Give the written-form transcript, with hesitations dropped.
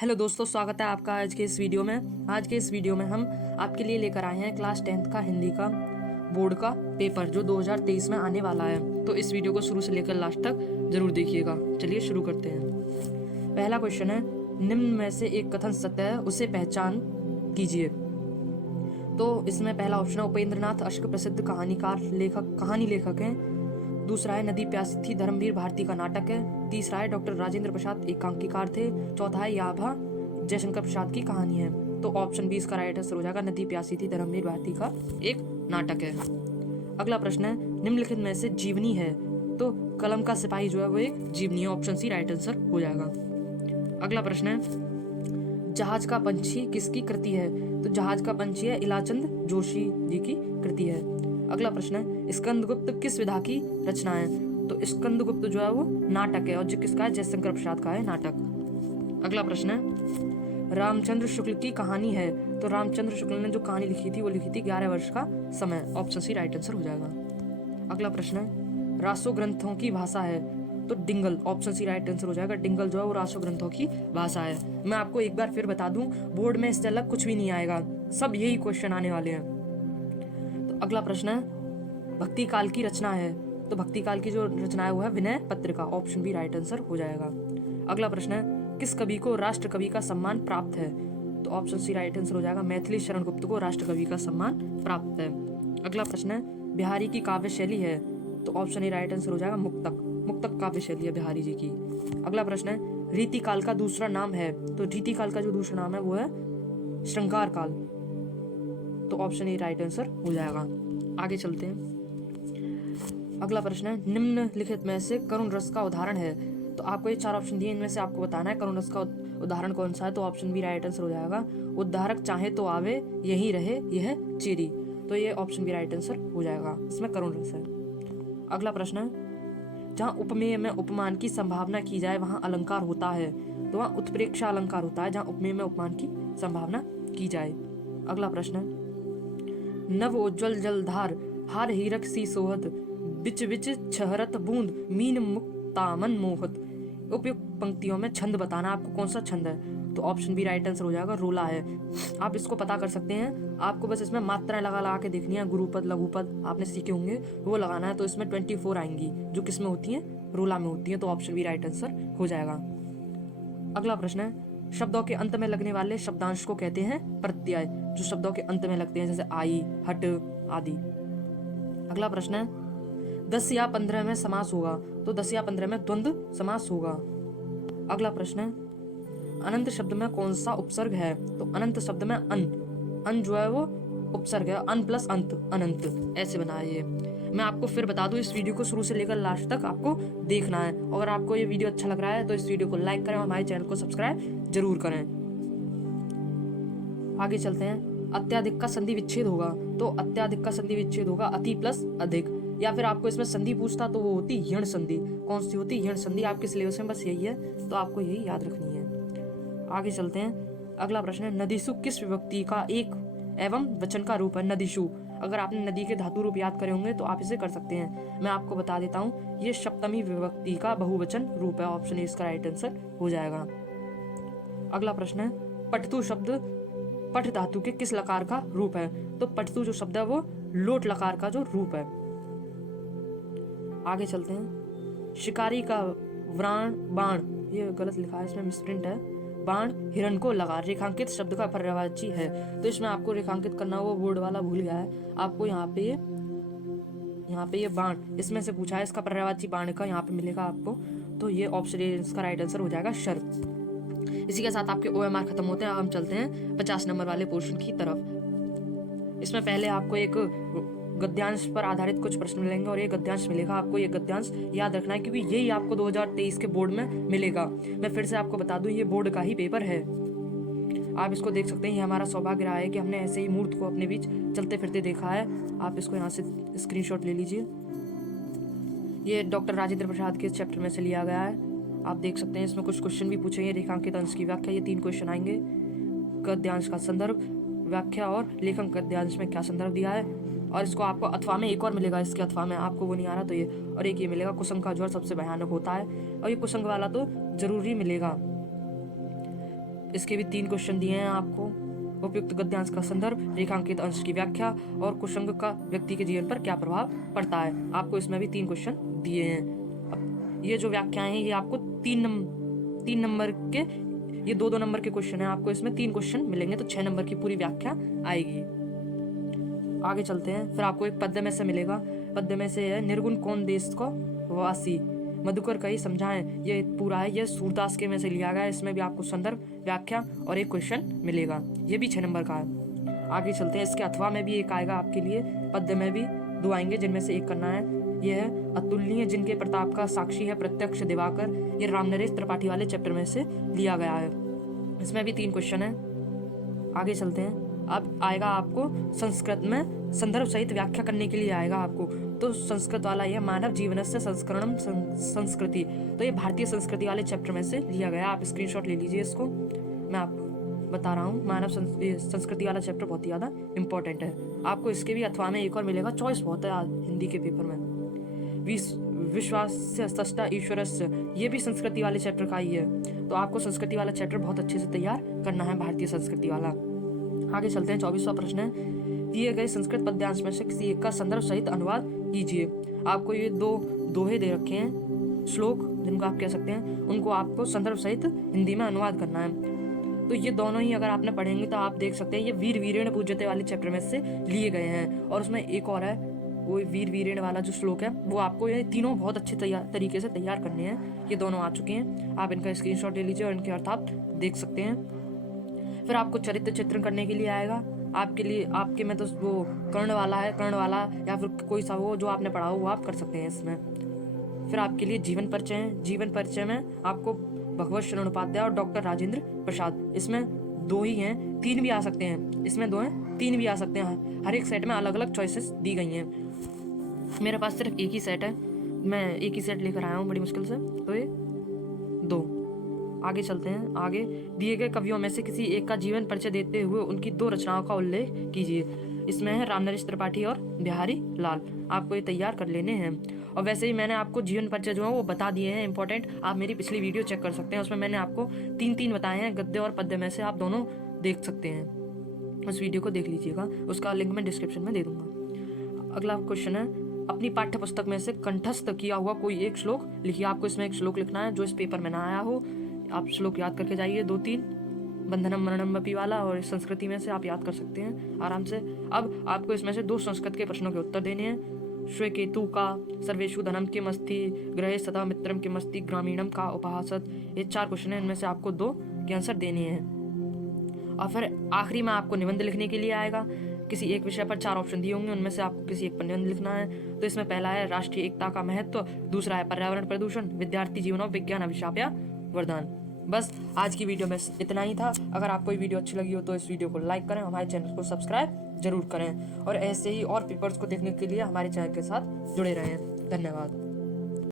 Hello दोस्तों, स्वागत है आपका आज के इस वीडियो में। आज के इस वीडियो में हम आपके लिए लेकर आए हैं क्लास 10th का हिंदी का बोर्ड का पेपर जो 2023 में आने वाला है। तो इस वीडियो को शुरू से लेकर लास्ट तक जरूर देखिएगा। चलिए शुरू करते हैं। पहला क्वेश्चन है, निम्न में से एक कथन सत्य है, उसे पहचान कीजिए। तो इसमें पहला ऑप्शन है उपेंद्र नाथ अश्क प्रसिद्ध कहानी लेखक हैं। दूसरा है नदी प्यासी थी धर्मवीर भारती का नाटक है। तीसरा है डॉक्टर राजेंद्र प्रसाद एकांकीकार थे। चौथा है याभा जयशंकर प्रसाद की कहानी है। तो ऑप्शन बी इसका राइट आंसर हो जाएगा, नदी प्यासी थी धर्मवीर भारती का एक नाटक है। अगला प्रश्न है, निम्नलिखित में से जीवनी है। तो कलम का सिपाही जो है वो एक जीवनी है। ऑप्शन सी राइट आंसर हो जाएगा। अगला प्रश्न है, जहाज का पंछी किसकी कृति है। तो जहाज का पंछी है इलाचंद जोशी जी की कृति है। अगला प्रश्न है, स्कंदगुप्त किस विधा की रचना है। तो स्कंदगुप्त जो है वो नाटक है और जो किसका है, जयशंकर प्रसाद का है नाटक। अगला प्रश्न है, रामचंद्र शुक्ल की कहानी है। तो रामचंद्र शुक्ल ने जो कहानी लिखी थी वो लिखी थी 11 वर्ष का समय। ऑप्शन सी राइट आंसर हो जाएगा। अगला प्रश्न है, रासो ग्रंथों की भाषा है। तो Dingal. Option C right answer हो जाएगा। डिंगल जो है वो रासो ग्रंथों की भाषा है। मैं आपको एक बार फिर बता दूं, बोर्ड में इससे अलग कुछ भी नहीं आएगा, सब यही क्वेश्चन आने वाले हैं। तो अगला प्रश्न है, भक्ति काल की रचना है। तो भक्ति काल की जो रचना है वो है Vinay Patrika. Option B right answer हो जाएगा। अगला प्रश्न है, किस कवि को राष्ट्र कवि का सम्मान प्राप्त है। तो ऑप्शन सी राइट आंसर हो जाएगा, मैथिली शरण गुप्त को राष्ट्र कवि का सम्मान प्राप्त है। अगला प्रश्न है, बिहारी की काव्य शैली है। तो ऑप्शन ए राइट आंसर हो जाएगा, मुक्तक। मुक्तक काव्य शैली है बिहारी जी की। अगला प्रश्न है, रीति काल का दूसरा नाम है। तो रीति काल का जो दूसरा नाम है वो है श्रृंगार काल। तो ऑप्शन ए राइट आंसर हो जाएगा। आगे चलते हैं। अगला प्रश्न है, निम्नलिखित में से करुण रस का उदाहरण है। तो आपको ये चार ऑप्शन दिए, इनमें से आपको बताना है करुण रस का उदाहरण कौन सा है। तो ऑप्शन बी राइट आंसर हो जाएगा, उद्धारक चाहे तो आवे यहीं रहे यह चेरी। तो ये ऑप्शन बी राइट आंसर हो जाएगा, इसमें करुण रस है। अगला प्रश्न है, जहाँ उपमेय में उपमान की संभावना की जाए वहां अलंकार होता है। तो वहां उत्प्रेक्षा अलंकार होता है जहाँ उपमेय में उपमान की संभावना की जाए। अगला प्रश्न है, नव उज्ज्वल जलधार हार हीरक सी सोहत बिच बिच छहरत बूंद मीन मुक्तामन मोहत। उपयुक्त पंक्तियों में छंद बताना, आपको कौन सा छंद है। तो ऑप्शन बी राइट आंसर हो जाएगा, रोला है। आप इसको पता कर सकते हैं, आपको बस इसमें मात्राएं लगा के देखनी है। गुरुपद लघुपद आपने सीखे होंगे, वो लगाना है। तो इसमें 24 आएंगी जो किस में होती है, रोला में होती है। तो ऑप्शन बी राइट आंसर हो जाएगा। अगला प्रश्न है, शब्दों के अंत में लगने वाले शब्दांश को कहते हैं प्रत्यय। जो शब्दों के अंत में लगते हैं जैसे आई, हट आदि। अगला प्रश्न है, 10 या 15 में समास होगा। तो 10 या 15 में द्वंद्व समास होगा। अगला प्रश्न है, अनंत शब्द में कौन सा उपसर्ग है। तो अनंत शब्द में अन जो है वो उपसर्ग है। अन प्लस अंत, अनंत ऐसे बना है ये। मैं आपको फिर बता दूं, इस वीडियो को शुरू से लेकर लास्ट तक आपको देखना है। अगर आपको ये वीडियो अच्छा लग रहा है तो इस वीडियो को लाइक करें और हमारे चैनल को सब्सक्राइब जरूर करें। आगे चलते हैं। अत्याधिक का संधि विच्छेद होगा। तो अत्याधिक का संधि विच्छेद होगा अति प्लस अधिक। या फिर आपको इसमें संधि पूछता तो वो होती यण संधि। कौन सी होती, यण संधि। आपके सिलेबस में बस यही है, तो आपको यही याद रखनी है। आगे चलते हैं। अगला प्रश्न है, नदीसु किस विभक्ति का एक एवं वचन का रूप है। नदीसु, अगर आपने नदी के धातु रूप याद करे होंगे तो आप इसे कर सकते हैं। मैं आपको बता देता हूँ, ये सप्तमी विभक्ति का बहुवचन रूप है। ऑप्शन ए इसका राइट आंसर हो जाएगा। अगला प्रश्न है, पठतु शब्द पठ धातु के किस लकार का रूप है। तो पठतु जो शब्द है वो लोट लकार का जो रूप है। आगे चलते हैं। शिकारी का व्राण बाण, ये गलत लिखा है, इसमें मिसप्रिंट है। बाण हिरण को लगा, रेखांकित शब्द का पर्यायवाची है। तो इसमें आपको रेखांकित करना, वो बोर्ड वाला भूल गया है। आपको यहाँ पे ये बाण इसमें से पूछा है, इसका पर्यायवाची बाण का यहाँ पे मिलेगा आपको। तो ये ऑप्शन इसका राइट आंसर हो जाएगा, शर। इसी के साथ आपके OMR खत्म होते हैं। हम चलते हैं 50 नंबर वाले पोर्शन की तरफ। इसमें पहले आपको एक गद्यांश पर आधारित कुछ प्रश्न मिलेंगे और ये गद्यांश मिलेगा। आपको ये गद्यांश याद रखना है क्योंकि यही आपको 2023 के बोर्ड में मिलेगा। मैं फिर से आपको बता दूं, ये बोर्ड का ही पेपर है। आप इसको देख सकते हैं। ये हमारा सौभाग्य रहा है कि हमने ऐसे ही मूर्त को अपने बीच चलते फिरते देखा है। आप इसको यहाँ से स्क्रीनशॉट ले लीजिए। ये डॉक्टर राजेंद्र प्रसाद के चैप्टर में से लिया गया है। आप देख सकते हैं, इसमें कुछ क्वेश्चन भी पूछेंगे। रेखांकित अंश की व्याख्या, ये 3 क्वेश्चन आएंगे। गद्यांश का संदर्भ, व्याख्या और लेखन गद्यांश में क्या संदर्भ दिया है। और इसको आपको अथवा में एक और मिलेगा। इसके अथवा में आपको वो नहीं आ रहा तो ये, और एक ये मिलेगा, कुसंग का ज्वर सबसे भयानक होता है। और ये कुसंग वाला तो जरूरी मिलेगा। इसके भी 3 क्वेश्चन दिए हैं आपको। उपयुक्त गद्यांश का संदर्भ, रेखांकित अंश की व्याख्या और कुसंग का व्यक्ति के जीवन पर क्या प्रभाव पड़ता है। आपको इसमें भी 3 क्वेश्चन दिए हैं। अब ये जो व्याख्याएं हैं ये आपको 3 नंबर के, ये 2 नंबर के क्वेश्चन है। आपको इसमें 3 क्वेश्चन मिलेंगे तो 6 नंबर की पूरी व्याख्या आएगी। आगे चलते हैं। फिर आपको एक पद्य में से मिलेगा। पद्य में से है निर्गुण कौन देश को वासी, मधुकर कही समझाएं। ये पूरा है, ये सूरदास के में से लिया गया है। इसमें भी आपको संदर्भ, व्याख्या और एक क्वेश्चन मिलेगा। ये भी 6 नंबर का है। आगे चलते हैं। इसके अथवा में भी एक आएगा आपके लिए, पद्य में भी 2 आएंगे जिनमें से एक करना है। यह है अतुलनीय जिनके प्रताप का साक्षी है प्रत्यक्ष दिवाकर। ये रामनरेश त्रिपाठी वाले चैप्टर में से लिया गया है। इसमें भी 3 क्वेश्चन है। आगे चलते हैं। अब आएगा आपको संस्कृत में संदर्भ सहित व्याख्या करने के लिए आएगा आपको। तो संस्कृत वाला यह मानव जीवन से संस्करणम संस्कृति, तो ये भारतीय संस्कृति वाले चैप्टर में से लिया गया। आप स्क्रीनशॉट ले लीजिए इसको, मैं आपको बता रहा हूँ। मानव संस्कृति वाला चैप्टर बहुत ही ज़्यादा इंपॉर्टेंट है। आपको इसके भी अथवा में एक और मिलेगा। चॉइस बहुत है हिंदी के पेपर में। विश्वास सष्टा ईश्वरस्य, ये भी संस्कृति वाले चैप्टर का ही है। तो आपको संस्कृति वाला चैप्टर बहुत अच्छे से तैयार करना है, भारतीय संस्कृति वाला। आगे चलते हैं। 24वां प्रश्न है, दिए गए संस्कृत पद्यांश में से किसी एक का संदर्भ सहित अनुवाद कीजिए। आपको ये 2 दोहे दे रखे हैं, श्लोक जिनको आप कह सकते हैं, उनको आपको संदर्भ सहित हिंदी में अनुवाद करना है। तो ये दोनों ही अगर आपने पढ़ेंगे तो आप देख सकते हैं ये वीर वीरेण पूज्यते वाले चैप्टर में से लिए गए हैं। और उसमें एक और है, वो वीर वीरेण वाला जो श्लोक है वो आपको ये तीनों बहुत अच्छे तरीके से तैयार करने हैं। ये दोनों आ चुके हैं। आप इनका स्क्रीनशॉट ले लीजिए और इनके अर्थ आप देख सकते हैं। फिर आपको चरित्र चित्रण करने के लिए आएगा। आपके में तो वो कर्ण वाला है, कर्ण वाला या फिर कोई सा वो जो आपने पढ़ा हो वो आप कर सकते हैं इसमें। फिर आपके लिए जीवन परिचय है। जीवन परिचय में आपको भगवत शरण उपाध्याय और डॉक्टर राजेंद्र प्रसाद, इसमें 2 ही हैं, 3 भी आ सकते हैं। इसमें 2 हैं, 3 भी आ सकते हैं। हर एक सेट में अलग अलग चॉइसेस दी गई हैं। मेरे पास सिर्फ एक ही सेट है, मैं एक ही सेट लेकर आया हूँ बड़ी मुश्किल से, तो ये 2। आगे चलते हैं। आगे दिए गए कवियों में से किसी एक का जीवन परिचय देते हुए उनकी 2 रचनाओं का उल्लेख कीजिए। इसमें है रामनरेश त्रिपाठी और बिहारी लाल। आपको ये तैयार कर लेने हैं। और वैसे ही मैंने आपको जीवन परिचय जो है वो बता दिए हैं इंपॉर्टेंट। आप मेरी पिछली वीडियो चेक कर सकते हैं, उसमें मैंने आपको 3 बताए हैं, गद्य और पद्य में से आप दोनों देख सकते हैं। उस वीडियो को देख लीजिएगा, उसका लिंक मैं डिस्क्रिप्शन में दे दूंगा। अगला क्वेश्चन है, अपनी पाठ्य पुस्तक में से कंठस्थ किया हुआ कोई एक श्लोक लिखिए। आपको इसमें एक श्लोक लिखना है जो इस पेपर में ना आया हो। आप श्लोक याद करके जाइए, 2-3 बंधनम मरणम अपी वाला, और संस्कृति में से आप याद कर सकते हैं आराम से। अब आपको इसमें से 2 संस्कृत के प्रश्नों के उत्तर देने हैं। श्वेकेतु का सर्वेषु धनम किम अस्ति, ग्रहे सदा मित्रम किम अस्ति, ग्रामीणम का उपहासत। ये 4 क्वेश्चन है, इनमें से आपको 2 के आंसर देने हैं। और फिर आखिरी में आपको निबंध लिखने के लिए आएगा। किसी एक विषय पर 4 ऑप्शन दिए होंगे, उनमें से आपको किसी एक पर निबंध लिखना है। तो इसमें पहला है राष्ट्रीय एकता का महत्व, दूसरा है पर्यावरण प्रदूषण, विद्यार्थी जीवन और विज्ञान अभिशाप या वरदान। बस आज की वीडियो में इतना ही था। अगर आपको ये वीडियो अच्छी लगी हो तो इस वीडियो को लाइक करें, हमारे चैनल को सब्सक्राइब जरूर करें और ऐसे ही और पेपर्स को देखने के लिए हमारे चैनल के साथ जुड़े रहें। धन्यवाद।